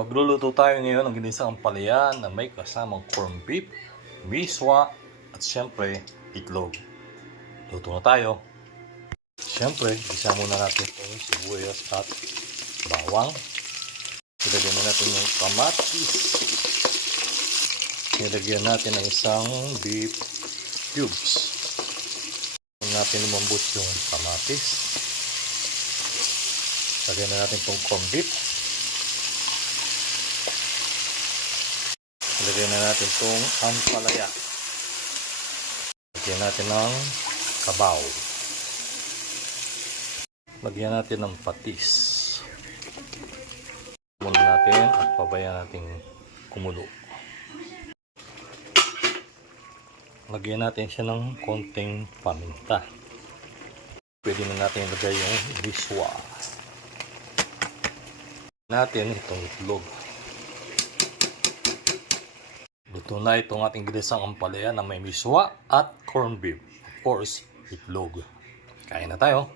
Magluluto tayo ngayon ng ginisang ampalaya na may kasamang corned beef, miswa, at syempre, itlog. Luto na tayo. Syempre, isa muna natin itong sibuyas at bawang. Ilagyan na natin yung kamatis. Ilagyan natin ang isang beef cubes. Ilagyan natin lumambot yung kamatis. Lagyan na natin itong corned beef. Ilagyan na natin itong ampalaya. Lagyan natin ng kabaw. Lagyan natin ng patis. Muna natin at pabayaan natin kumulo. Lagyan natin siya ng konting paminta. Pwede na natin ilagay yung miswa. Natin itong itlog. Luto na itong ating ginisang ampalaya na may miswa at corned beef. Of course, itlog. Kain na tayo.